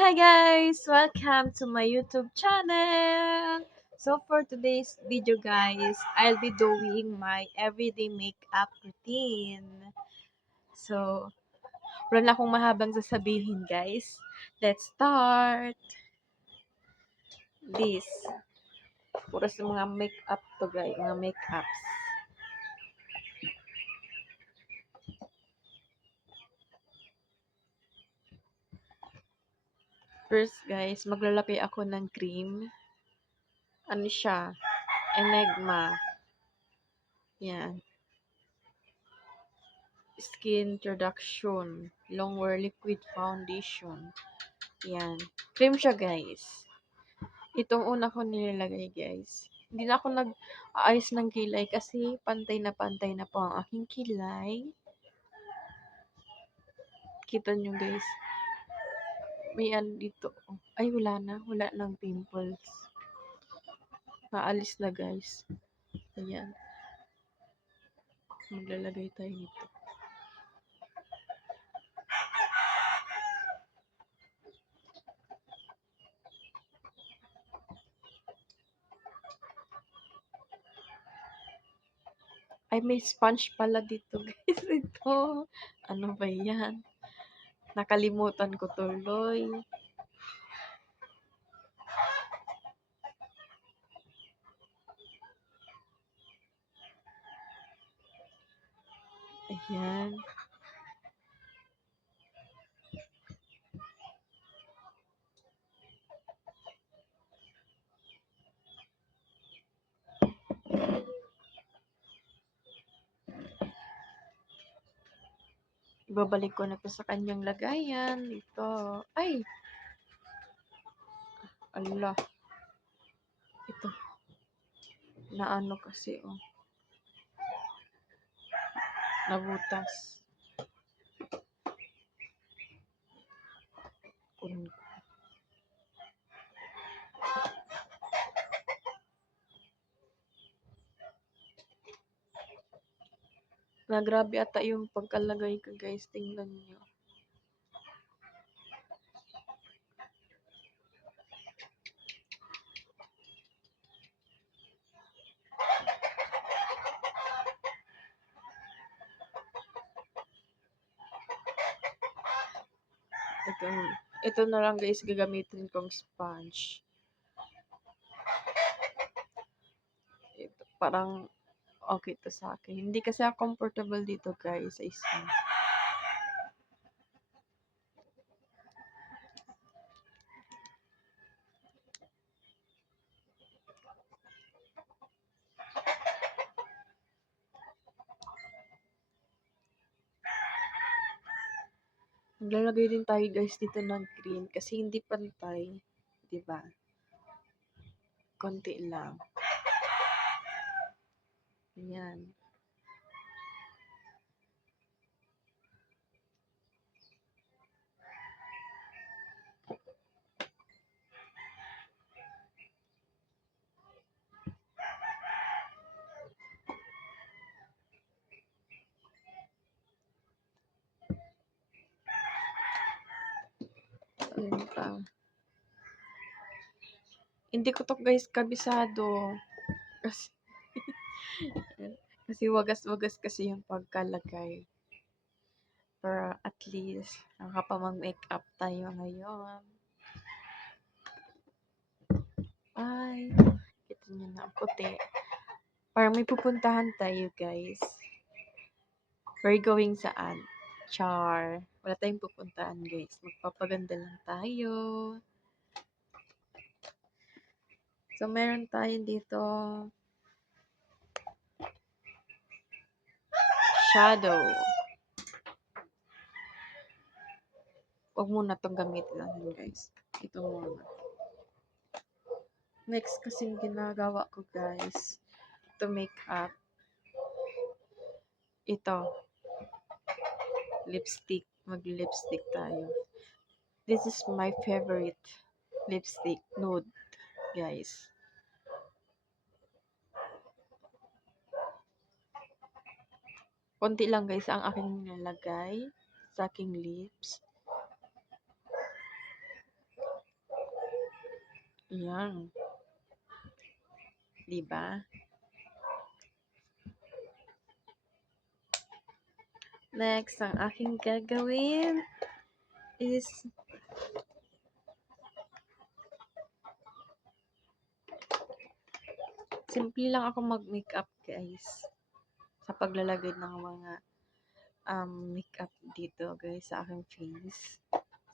Hi guys! Welcome to my YouTube channel! So for today's video guys, I'll be doing my everyday makeup routine. So, wala na akong mahabang sasabihin guys. Let's start! This. Puro sa mga makeup to guys, mga makeups. First guys, maglalagay ako ng cream. Ano siya? Enigma. Yan. Skin Introduction. Longwear Liquid Foundation. Yan. Cream siya, guys. Itong una ko nilalagay, guys. Hindi na ako nag-aayos ng kilay kasi pantay na po ang aking kilay. Kita nyo, guys. May ano dito. Ay, wala na. Wala nang pimples. Naalis na, guys. Ayan. Maglalagay tayo nito. Ay, may sponge pala dito, guys. Ito. Ano ba yan? Nakalimutan ko tuloy. Ayan. Ibabalik ko na 'to sa kanyang lagayan. Ito. Ay! Ala. Ito. Naano kasi, oh. Nabutas. Kunin ko. Na grabe ata yung pagkalagay ko, guys. Tingnan niyo. Ito na lang, guys, gagamitin kong sponge. Ito, parang okay to sa akin. Hindi kasi ako comfortable dito, guys, sa isa. Maglalagay din tayo, guys, dito ng cream kasi hindi pantay. 'Di ba? Konti lang. Ayan. Ayun pa. Hindi ko 'to, guys, kabisado. Kasi kasi wagas-wagas kasi yung pagkalagay. Pero at least nakakapag-makeup tayo ngayon. Ay, kita niyo na ang puti. Parang may pupuntahan tayo, guys. We're going saan? Char. Wala tayong pupuntahan, guys. Magpapaganda lang tayo. So, meron tayo dito shadow. Huwag muna itong gamitin natin, guys. Ito muna. Next kasing ginagawa ko, guys, to make up. Ito. Lipstick. Mag-lipstick tayo. This is my favorite lipstick. Nude, guys. Konti lang, guys, ang aking nilalagay sa aking lips. Yan, 'di ba? Next, ang aking gagawin is simple lang ako mag-makeup, guys. Sa paglalagay ng mga makeup dito, guys, sa aking face.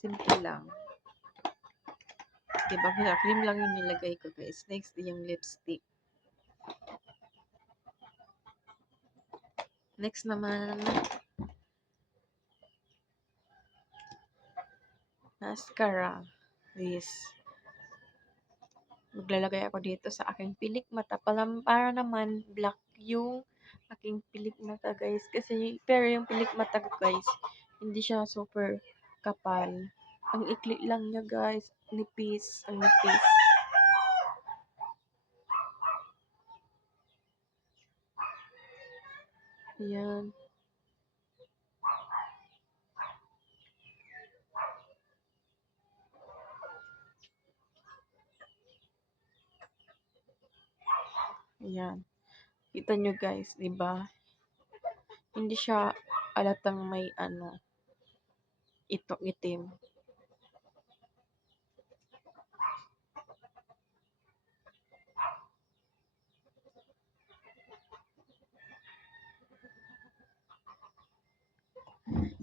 Simple lang. Diba? Cream lang yung nilagay ko, guys. Next, yung lipstick. Next naman, mascara. This. Maglalagay ako dito sa aking pilik mata. Para naman black yung aking pilik mata, guys. Kasi, pero yung pilik mata ko, guys, hindi siya super kapal. Ang ikli lang niya, guys. Nipis. Ang nipis. Ayan. Ayan. Kita nyo, guys, diba? Hindi siya alatang may itim.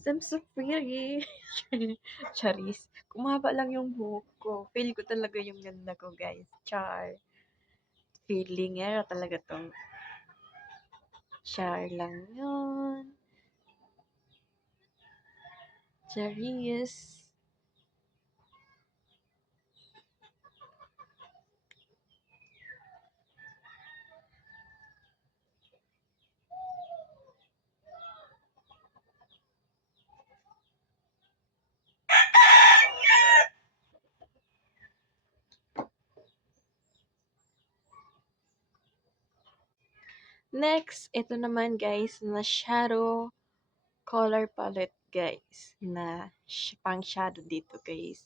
I'm so pretty. Charis. Kumaba lang yung buhok ko. Feel ko talaga yung ganda ko, guys. Char. Feeling era talaga tong. Char lang yun. Charis. Next, ito naman, guys, na shadow color palette, guys. Na pang shadow dito, guys.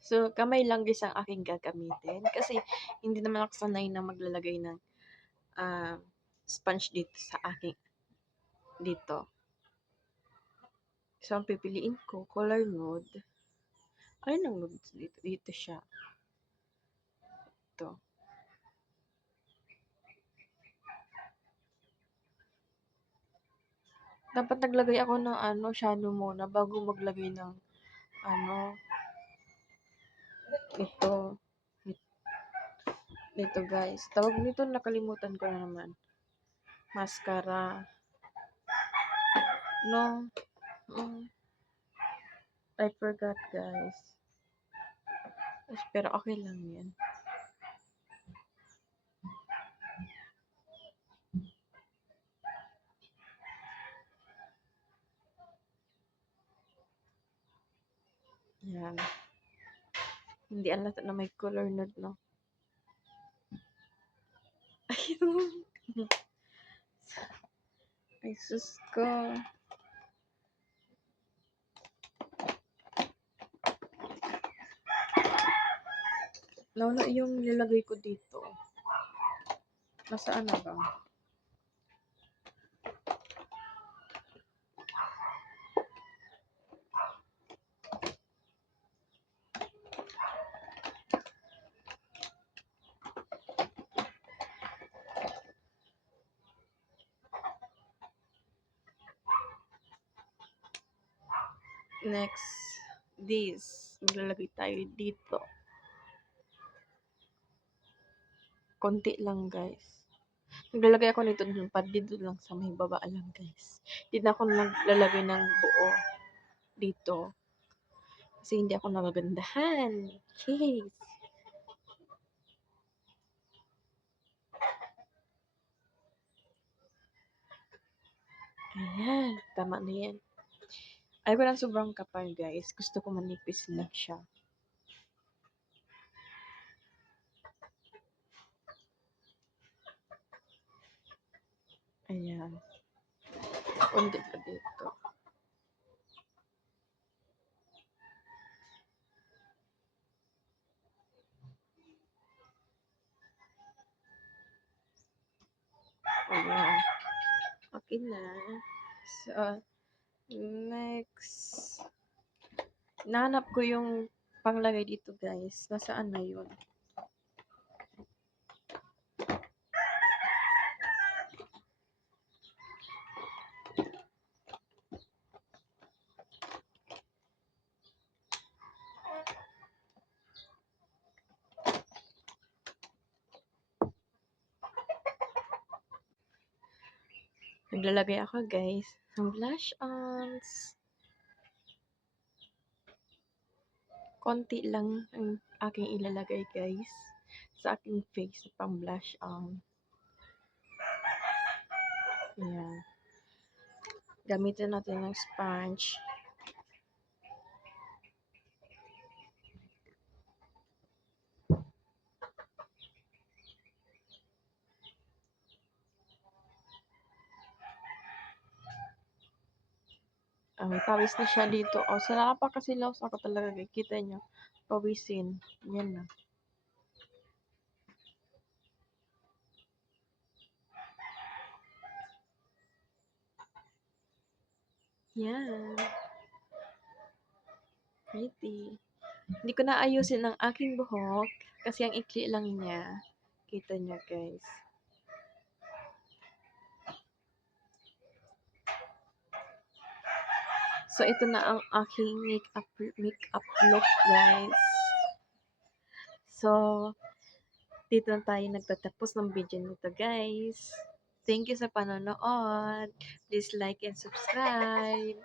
So, kamay lang guys ang aking gagamitin. Kasi, hindi naman ako sanay na maglalagay ng sponge dito sa aking, dito. So, ang pipiliin ko, color nude. Ano ang nude dito? Dito siya. Ito. Dapat naglagay ako ng shadow muna bago maglagay ng ito. Ito guys. Tawag nito, nakalimutan ko na naman. Mascara. No. I forgot, guys. Pero okay lang yan. Yan. Hindi alata na may color nude, no? Ay, sus ko. Nauna yung nilagay ko dito. Nasaan na ba? Next, this. Maglalagay tayo dito. Konti lang, guys. Naglalagay ako nito dun pa dito lang sa may baba lang, guys. Hindi na ako naglalagay ng buo dito. Kasi hindi ako nagagandahan. Jeez. Ayan, tama na yan. Ayaw ko lang sobrang kapal, guys. Gusto ko manipis lang siya. Ayan. Kundi pa dito. Okay na. So, next. Nahanap ko yung panglagay dito, guys. Nasaan na yun? Naglalagay ako, guys, ng blush ons. Konti lang ang aking ilalagay, guys, sa aking face pang blush on. Ayan. Gamitin natin ng sponge. May pawis na siya dito. Sa napakasilaws ako talaga. Kita nyo. Pawisin. Yan na. Yan. Pretty. Hindi ko na ayusin ang aking buhok kasi ang ikli lang niya. Kita nyo, guys. So, ito na ang aking makeup look, guys. So, dito na tayo nagtatapos ng video nito, guys. Thank you sa panonood. Please like and subscribe.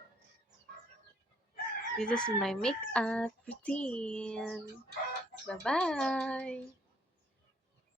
This is my makeup routine. Bye-bye!